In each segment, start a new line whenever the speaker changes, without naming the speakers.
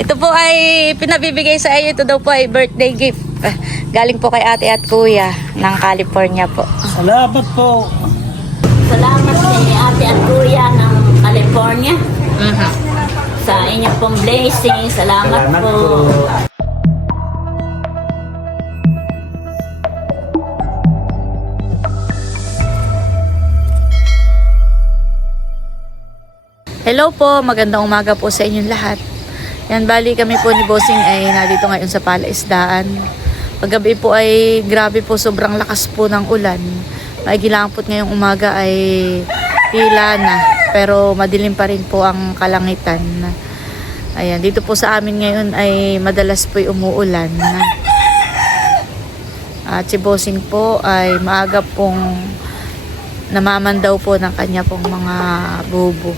Ito po ay pinabibigay sa iyo. Ito daw po ay birthday gift. Galing po kay ate at kuya ng California po.
Salamat po.
Salamat kay ate at kuya ng California sa inyong pong blessing. Salamat,
Salamat
po.
po.
Hello po, magandang umaga po sa inyong lahat. Yan, bali kami po ni Bossing ay nandito ngayon sa Palaisdaan. Paggabi po ay grabe po, sobrang lakas po ng ulan. Maigilangpot ngayong umaga ay hila na, pero madilim pa rin po ang kalangitan. Ayan, dito po sa amin ngayon ay madalas po umuulan. At si Bossing po ay maaga pong namamandaw po ng kanya pong mga bubo.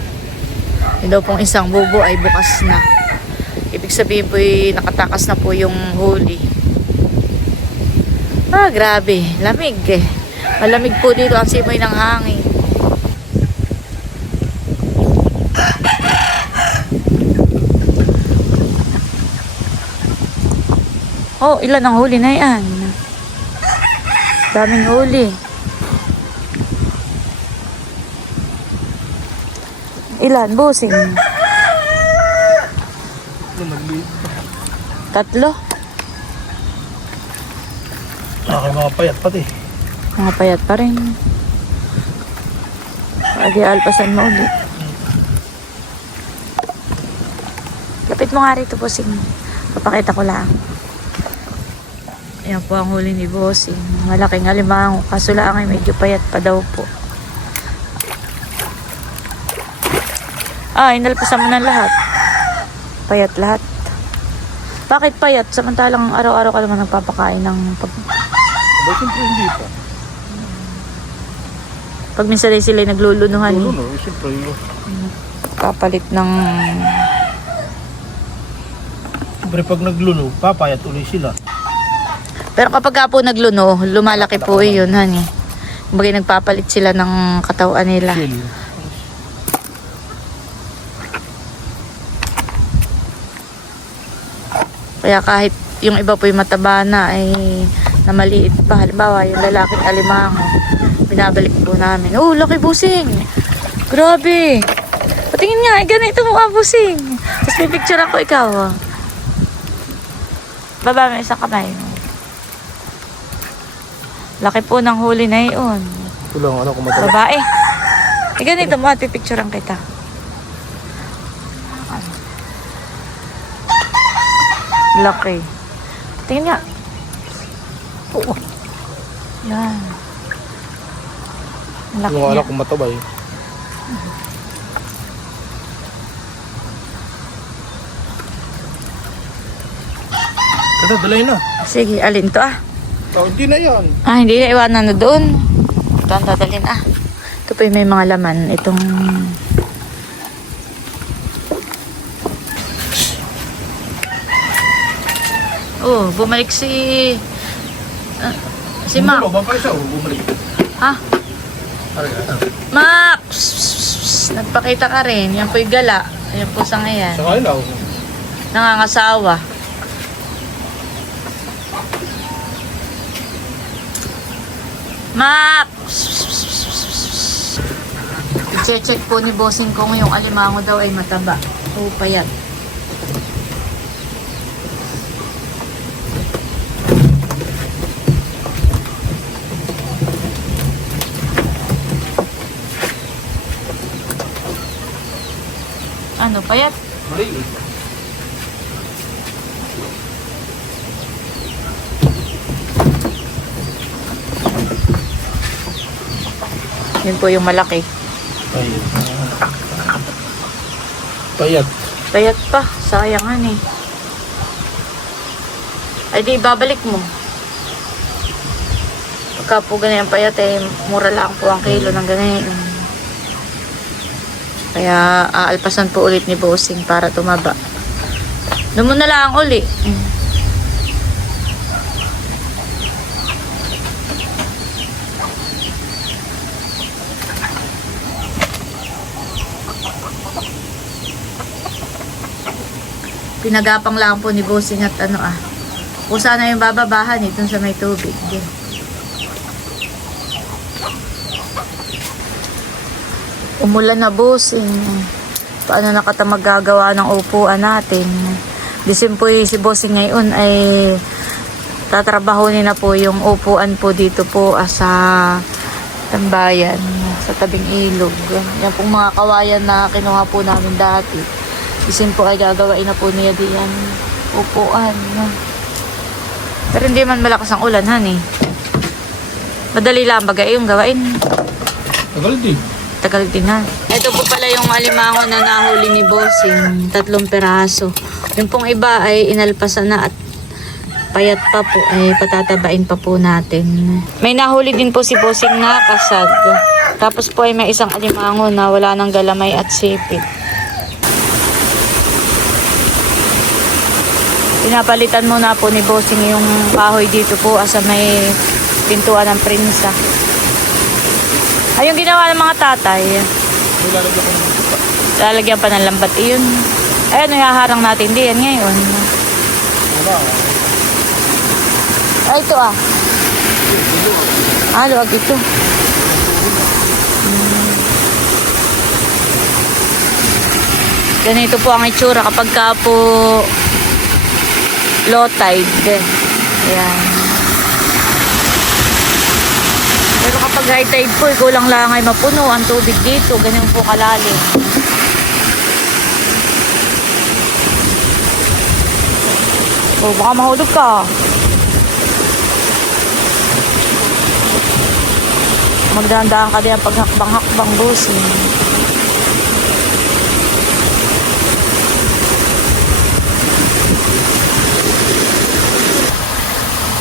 Yung pong isang bubo ay bukas na. Ibig sabihin po nakatakas na po yung huli. Ah, grabe. Lamig eh. Malamig po dito ang simoy ng hangin. Oh, ilan ang huli na yan? Daming huli. Ilan? Busing? Tatlo?
Okay, mga payat pati.
Mga payat pa rin. Lagi alpasan mo ulit. Lapit mo nga rito, Bossing. Papakita ko lang. Ayan po ang huli ni Bossing. Malaking alimango. Kaso lang ay medyo payat pa daw po. Ah, inalpasan mo ng lahat. Payat lahat. Bakit payat? Samantalang araw-araw ka naman nagpapakain ng pag
siyempre hindi pa.
Pag minsan ay sila naglulunuhan,
Ano,
eh.
Siyempre, yun.
kapalit ng...
Siyempre, pag nagluno, papayat uli sila.
Pero kapag ka po nagluno, lumalaki po yun, honey. Kumbaga nagpapalit sila ng katawan nila.
Chill.
Kaya kahit yung iba po yung mataba na ay na maliit pa. Halimbawa, yung lalaking alimango, binabalik po namin. Oh, laki busing! Grabe! Patingin nga, eh, ganito mo ah, busing. Tapos may picture ako ikaw. ah. Baba mo isang kamay. Laki po ng huli na yun.
Ito lang, ano, kumatala.
Babae. Eh, ganito mo, pipicturean kita. Laki. Tingnan nga. Oo. Yan. Laki
Yung anak ko matabay. Ito, dalay na.
Sige, alin to ah.
Oh, hindi na yan.
Ah, hindi na iwanan na doon. Ito ang dadalhin ah. Ito pa yung may mga laman. Itong... Oh, bumalik si... ah, si Mac.
Bumalik, ba pa siya? Bumalik.
Ha? Max! Nagpakita ka rin. Yan po yung gala. Yan po sa ngayon.
Sa kailaw.
Nangangasawa. Max! I-check po ni bossing kung yung alimango daw ay mataba. O payat. Ano, payat?
Maliit.
Yun po yung malaki.
Payat. Payat.
Payat pa. Sayangan eh. Ay di, babalik mo. Pagka po ganyan payat eh, mura lang po ang kilo ng ganyan. Kaya aalpasan po ulit ni Bossing para tumaba. Doon na lang uli. Pinagapang lang po ni Bossing at ano ah. Kung sana yung bababahan eh, dun sa may tubig. Yan. Umulan na Bossing. Paano na kata ng upuan natin? Disim po si Bossing ngayon ay tatrabahonin na po yung upuan po dito po ah, sa tambayan sa tabing ilog. Yan pong mga kawayan na kinuha po namin dati. Isin po ay gagawain na po niya diyan upuan. Pero hindi man malakas ang ulan, han eh. Madali lang bagay yung gawain.
Tagal din.
Tagal din ha. Ito po pala yung alimango na nahuli ni Bossing. Tatlong peraso. Yung pong iba ay inalpasan na at payat pa po ay patatabain pa po natin. May nahuli din po si Bossing na kasag. Tapos po ay may isang alimango na wala ng galamay at sipit. Pinapalitan muna po ni Bossing yung kahoy dito po asa may pintuan ng prinsa. Ay, yung ginawa ng mga tatay.
Ng.
Lalagyan pa ng lambat. Ay, ano haharang natin diyan ngayon? Ay, ito ah. Ah, luwag ito. Hmm. Ganito po ang itsura kapag ka po low tide. Ayan. Kapag high tide po, ikaw lang ay mapuno ang tubig dito. Ganyan po kalalim. Oh, baka mahulog ka. Magdahan-dahan ka din ang paghakbang-hakbang busing.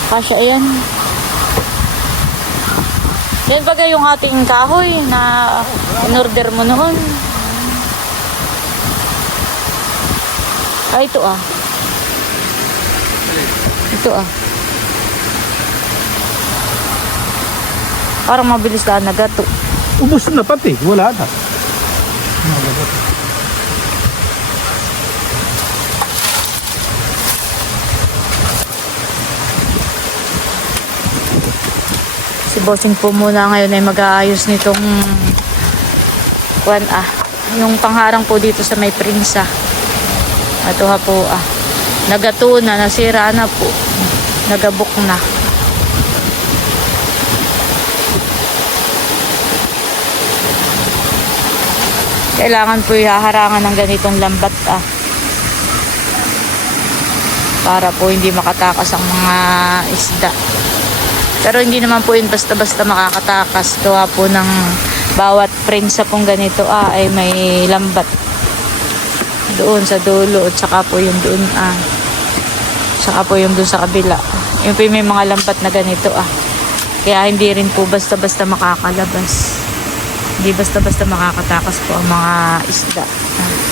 Kasya yan. Yan bagay yung ating kahoy na in-order mo noon. Ay, ito ah. Ito ah. Parang mabilis ka nagato.
Ubus na pati. Wala na.
Si Bossing po muna ngayon ay mag-aayos nitong kuan ah. Yung pangharang po dito sa may prinsa. Ito ha po ah. Nagato na, nasira na po. Nagabok na. Kailangan po ihaharangan ng ganitong lambat ah. Para po hindi makatakas ang mga isda. Pero hindi naman po yun basta-basta makakatakas. Gawa po ng bawat prinsa pong ganito ah, ay may lambat. Doon sa dulo at saka po yung doon ah. Saka po yung doon sa kabila. Yung po yung may mga lambat na ganito ah. Kaya hindi rin po basta-basta makakalabas. Hindi basta-basta makakatakas po ang mga isda. Ah.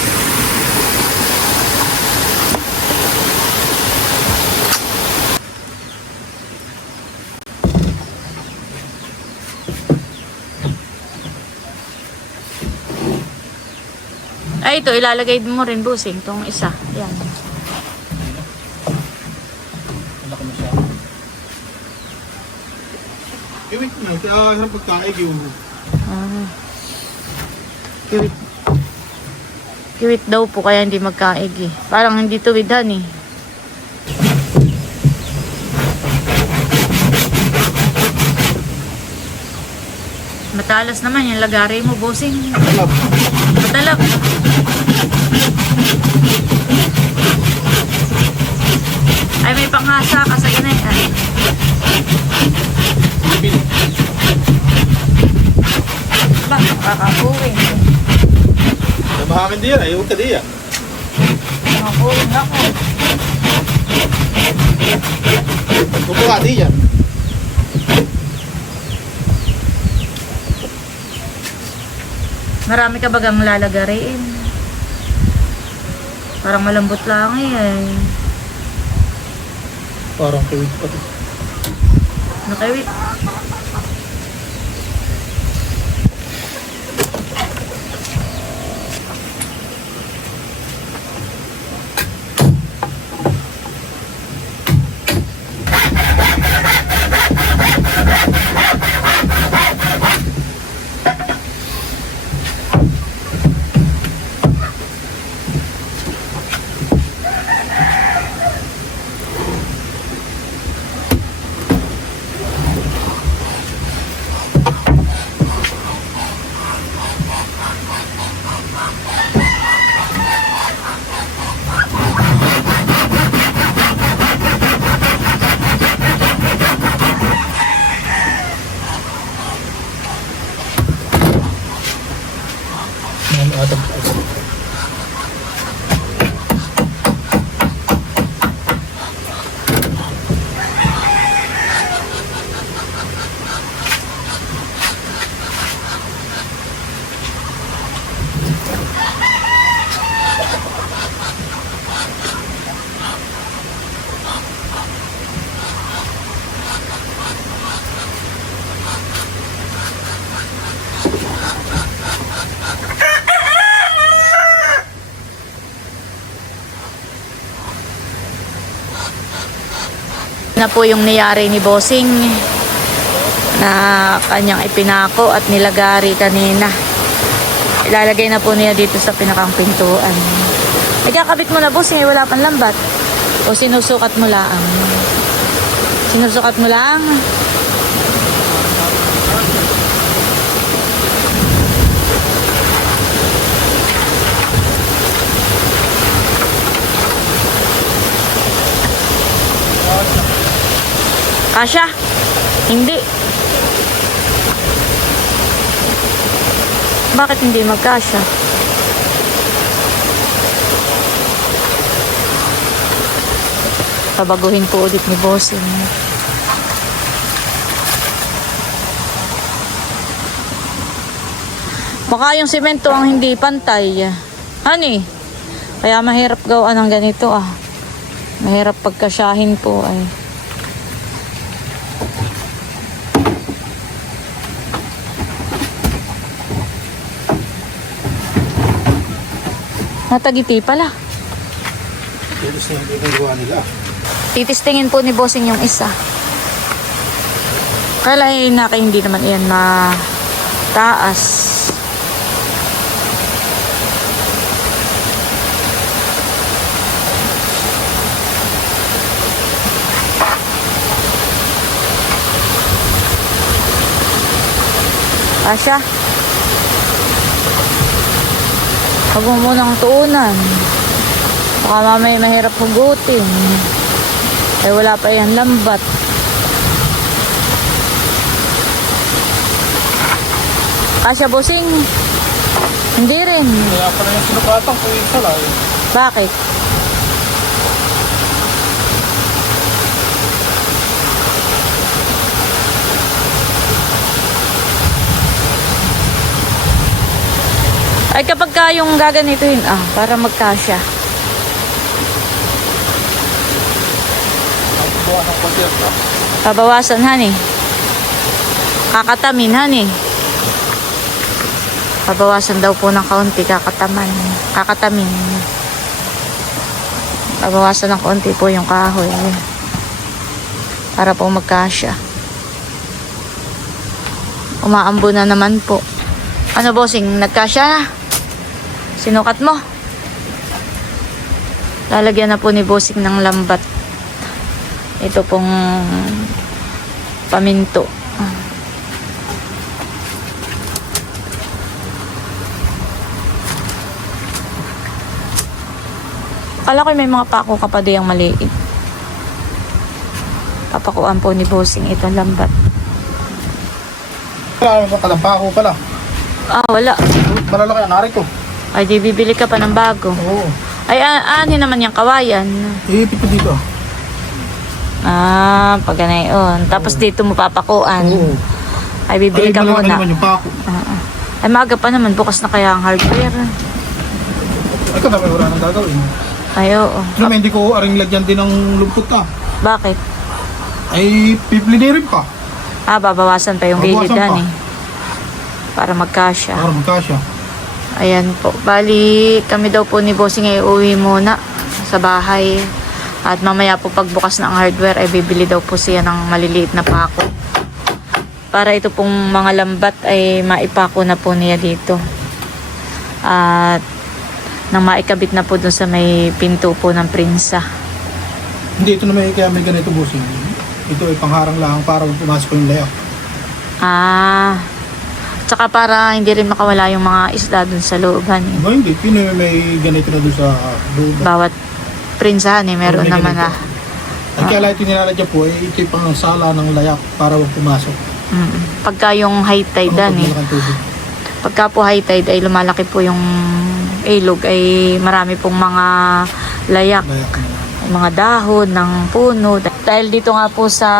Ay, ito, ilalagay mo rin busing, itong isa. Yan.
Wala ka masyado. Iwit niya. Kaya harap pagkaig yung...
Ah. Kiwit. Kiwit daw po, kaya hindi magkaig eh. Parang hindi tuwidhan eh. Matalas naman yung lagari mo, bossing.
Alam.
Matalap. Ay, may panghasa ka sa inay. Ay,
Ibin.
ba, kakapuwing.
Nabahakin diyan. Ayaw ka diyan.
Kakapuwing ako.
Kukuha diyan.
Marami ka bagang lalagariin. Parang malambot lang eh.
Parang kiwit pa to.
Nakawit. Na po yung niyari ni Bossing na kanyang ipinako at nilagari kanina. Ilalagay na po niya dito sa pinakang pintuan. Nagkakabit mo na Bossing, eh, wala pang lambat. O sinusukat mo lang. Sinusukat mo lang. Kasha? Hindi. Bakit hindi magkasya? Pabaguhin po ulit ni Bossing. Baka yung semento ang hindi pantay. Honey, kaya mahirap gawa ng ganito ah. Mahirap pagkasyahin po ay. Natagiti pala.
Tapos na yung ginagawa nila.
Titistingin po ni Bossing yung isa. Kala eh, na hindi naman yan mataas. Asya. Huwag mo munang tuunan. Baka mamaya mahirap hugutin. Eh wala pa yan lambat. Kasya bossing. Hindi rin.
Kaya pala yung sinukatan ko yung sala eh.
Bakit? Ay kapag ka yung gaganituhin, ah, para magkasya. Pabawasan, honey. Kakatamin, honey. Pabawasan daw po ng kaunti, kakataman. Kakatamin. Pabawasan ng kaunti po yung kahoy. Para po magkasya. Umaambo na naman po. Ano, bossing? Nagkasya na? Sinukat mo? Lalagyan na po ni bossing ng lambat. Ito pong paminto. Kala ko may mga pako ka pa diyang maliit. Papakuan po ni Bossing ito lambat.
Wala naman kalampako pala.
Ah, wala.
Malalaki ang ari ko.
Ay, di bibili ka pa ng bago.
Oo.
Ay, a- ano naman yung kawayan?
Iipit ko dito.
Ah, pag yun. Tapos dito mo papakuan.
Oo.
Ay, bibili
Ay,
ka muna.
naman yung pako.
Ah, ah. Ay, maaga pa naman. Bukas na kaya ang hardware.
Ay, kadami wala nang gagawin.
Ay, oo.
May hindi ko aring lagyan din ng lumpot ah.
Bakit?
Ay, piplinirin pa.
Ah, babawasan pa yung
Babawasan
gilid
pa.
yan eh. Para magkasya.
Para magkasya.
Ayan po. Bali, kami daw po ni Bossing ay uwi muna sa bahay. At mamaya po pagbukas ng hardware ay bibili daw po siya ng maliliit na pako. Para ito pong mga lambat ay maipako na po niya dito. At nang maikabit na po dun sa may pinto po ng prinsa.
Hindi, ito na may kaya may ganito busing. Ito ay pangharang lang para pumasok yung layak.
Ah, tsaka para hindi rin makawala yung mga isda dun sa looban. eh.
Ba hindi, pino may ganito na doon sa loob.
Bawat prinsahan eh, meron
May
naman
ganito.
na.
Ang kaya lang ito nilalagyan po, eh, ito yung pang sala ng layak para huwag pumasok.
Mm. Pagka yung high tide dan eh. Pagka po high tide ay lumalaki po yung ilog ay marami pong mga layak,
Layak
mga dahon ng puno. Dahil dito nga po sa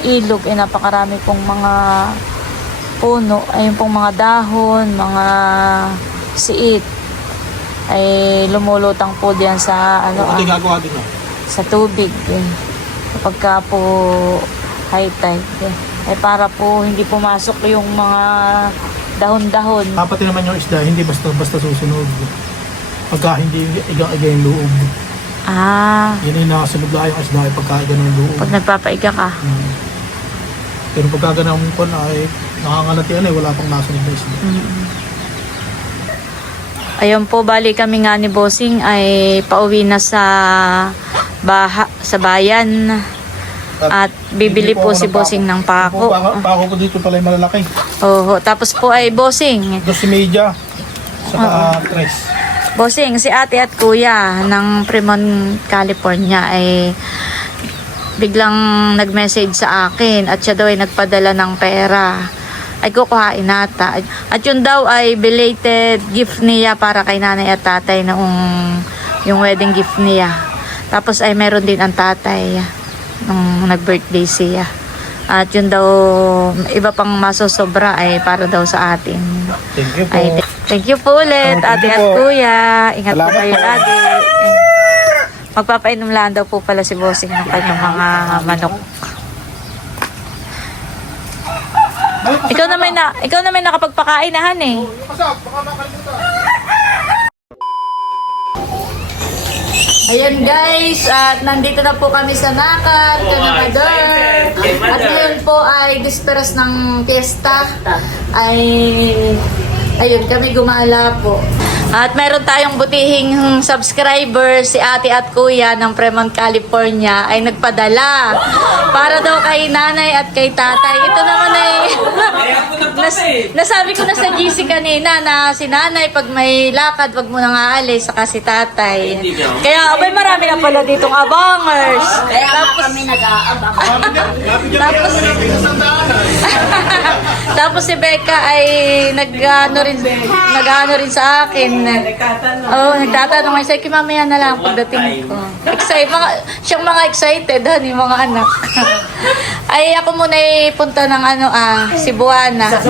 ilog ay napakarami pong mga puno, ay yung pong mga dahon, mga siit ay lumulutang po diyan sa ano
Ano
ah, sa tubig eh. Kapag ka po high tide eh. Ay para po hindi pumasok yung mga dahon-dahon.
Dapat naman yung isda, hindi basta basta susunod. Pagka hindi igang iga yung loob.
Ah,
Yan yung nakasunod lang yung isda ay pagka ganun doon.
pag nagpapaiga ka.
Hmm. Pero pagka ganun ko na ay nakangalati yan eh, wala pang nasunod na isda.
Ayun po, bali kami nga ni Bossing ay pauwi na sa baha, sa bayan. At bibili po si Bossing ng pako.
Pako, pako ko dito pala yung malalaki.
Oo, tapos po ay Bossing.
Dos si Media. Saka tres.
Bossing, si ate at kuya ng Fremont, California ay biglang nag-message sa akin at siya daw ay nagpadala ng pera. Ay kukuhain nata. At yun daw ay belated gift niya para kay nanay at tatay noong yung wedding gift niya. Tapos ay meron din ang tatay nung nag-birthday siya. At yun daw, iba pang masosobra ay para daw sa atin.
Thank you po.
Ay, th- thank you po ulit,
Oh, thank
ate at
po.
kuya. Ingat po
Salamat
kayo
po.
lagi. Magpapainom lang daw po pala si Bossing ng kanyang mga manok. Ikaw naman na, ikaw naman nakapagpakain na han eh. Ayan guys, at nandito na po kami sa Nakat, Kanamador. At ngayon po ay disperas ng fiesta. Ay, ayun, kami gumala po. At meron tayong butihing subscriber, si ate at kuya ng Fremont, California, ay nagpadala para daw kay nanay at kay tatay. Ito naman ay, nas, nasabi ko na sa GC kanina na si nanay pag may lakad, wag mo nang aalis, saka si tatay. Kaya, abay, marami na pala ditong abangers.
Kaya
Tapos,
kami nag-aabang.
tapos, tapos si Becca ay nag-ano rin, nag-ano rin sa akin. Oo, oh, nagtatanong ay sa'yo, mamaya na lang pagdating ko. Excited, mga, siyang mga excited, han, yung mga anak. ay, ako muna ay punta ng ano, ah, Cebuana.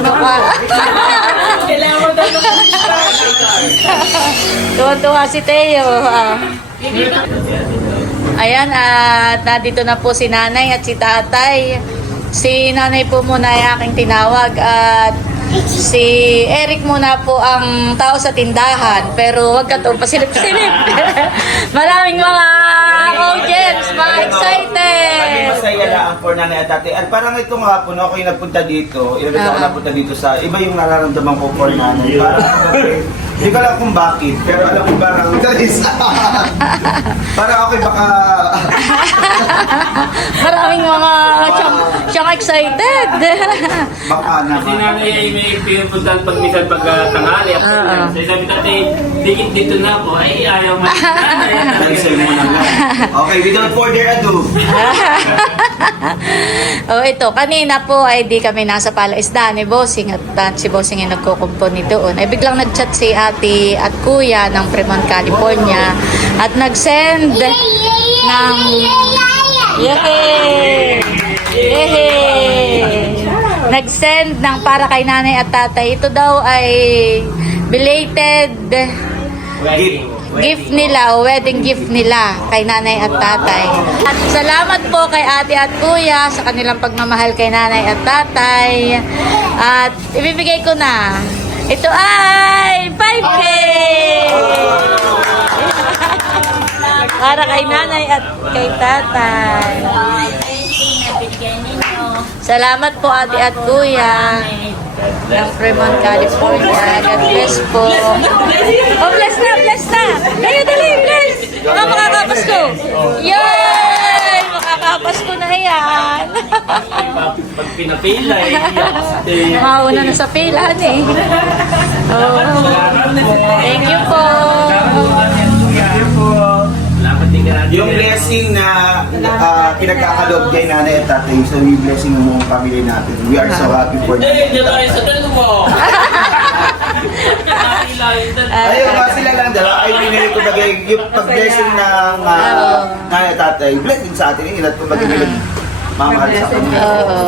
Tuwa-tuwa si Teo. Ah. Ayan, at nandito na po si nanay at si tatay. Si nanay po muna ay aking tinawag at si Eric muna po ang tao sa tindahan. Pero wag ka to, pasilip-silip. Maraming mga audience, mga excited.
Masaya lang for nanay at tate. At parang itong hapon ako yung nagpunta dito, ilang beses ako
Ah.
napunta dito sa, iba yung nararamdaman ko for nanay. Parang, hindi ko alam kung bakit, pero alam ko parang, parang okay baka,
Maraming mga siyang, siyang excited.
baka
Kasi
naman.
nanay ay may pinupuntahan pag minsan pag uh, tanghali. At
Oo.
uh, sabi tatay, dikit dito na ako. Ay, ayaw man.
Nag-save mo na lang. Okay, without further ado.
oh, ito, kanina po ay di kami nasa palaisdaan ni Bossing at, at si Bossing ay nagkukumpuni doon. Ay biglang nagchat si ate at kuya ng Fremont, California at nag-send ng... Yehey! Yehey! Nag-send ng para kay nanay at tatay. Ito daw ay belated
Gift.
gift nila o wedding gift nila kay nanay at tatay. At salamat po kay ate at kuya sa kanilang pagmamahal kay nanay at tatay. At ibibigay ko na. Ito ay 5K! Para kay nanay at kay tatay.
Nabigyan ninyo.
Salamat po ate at kuya ng Fremont, California. God bless po. Oh, bless na, bless na. Kayo dali, bless. Mga makakapasko. Yay! Makakapasko na yan.
Pag pinapila, eh.
Mauna na sa pilan eh. Oh. Thank you po.
Yung blessing na uh, pinagkakaloob kay nanay at tatay, so yung blessing ng buong family natin. We are so happy for
Hindi,
them.
dyan tayo sa dalawa. Yung.
Ayun nga sila lang dalawa ay pinili ko bagay yung pag-blessing ng uh, nanay at tatay. Blessing sa atin, ingat ko bagay nila mamahal sa.
Oo.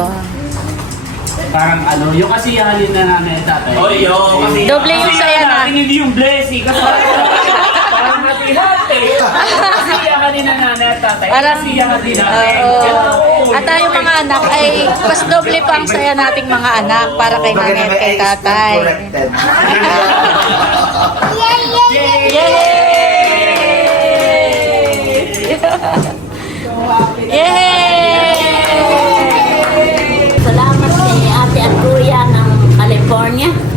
Parang ano, yung kasiyahan na nanay at tatay.
Oy, yo, kasi...
Doble yung
kasi
saya na.
natin Hindi yung blessing. Kasi parang hati-hati. ka ni nanay at tatay,
Parang,
siya ka din ah,
namin. At tayong mga anak ay mas doble pa ang saya nating mga anak para kay nanay at kay tatay.
Yay!
Yay! Yay! Salamat kay ate at kuya ng California.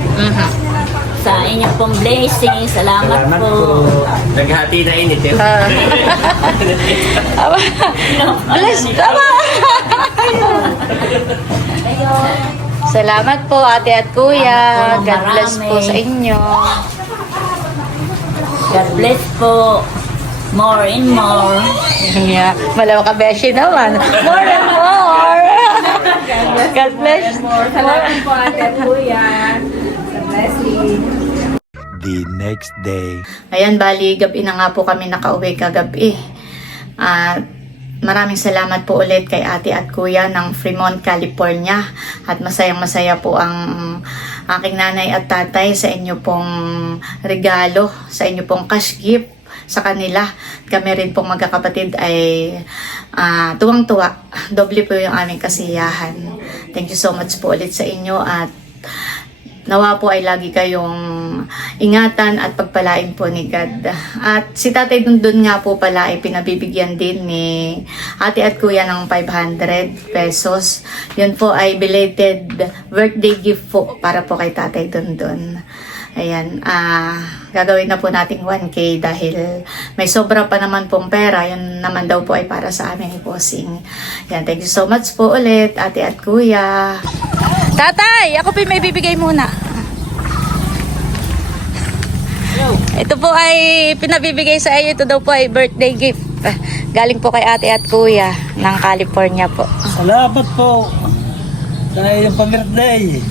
Sa inyong pong blessing, salamat,
Salamat
po.
po. Naghati na init eh.
Ah. Aba, bless. Aba. Salamat po ate at kuya.
Salamat po ng
God bless
marami.
po sa inyo.
God bless po. More and more.
Yeah. Malaw ka beshi naman. More and more. God bless.
Salamat po ate at kuya.
The next day.
Ayan, bali, gabi na nga po kami nakauwi kagabi. At maraming salamat po ulit kay ate at kuya ng Fremont, California. At masayang masaya po ang aking nanay at tatay sa inyo pong regalo, sa inyo pong cash gift sa kanila. Kami rin pong magkakapatid ay ah, tuwang-tuwa. Doble po yung aming kasiyahan. Thank you so much po ulit sa inyo at Nawa po ay lagi kayong ingatan at pagpalain po ni God. At si Tatay Dundun nga po pala ay pinabibigyan din ni ate at kuya ng 500 pesos. Yun po ay belated birthday gift po para po kay Tatay Dundun. Ayan, ah gagawin na po nating 1K dahil may sobra pa naman pong pera. Yun naman daw po ay para sa amin ni Bossing. Yan, thank you so much po ulit, ate at kuya. Tatay, ako po may bibigay muna. Ito po ay pinabibigay sa iyo. Ito daw po ay birthday gift. Galing po kay ate at kuya ng California po.
Salamat po. Sa iyong pag-birthday.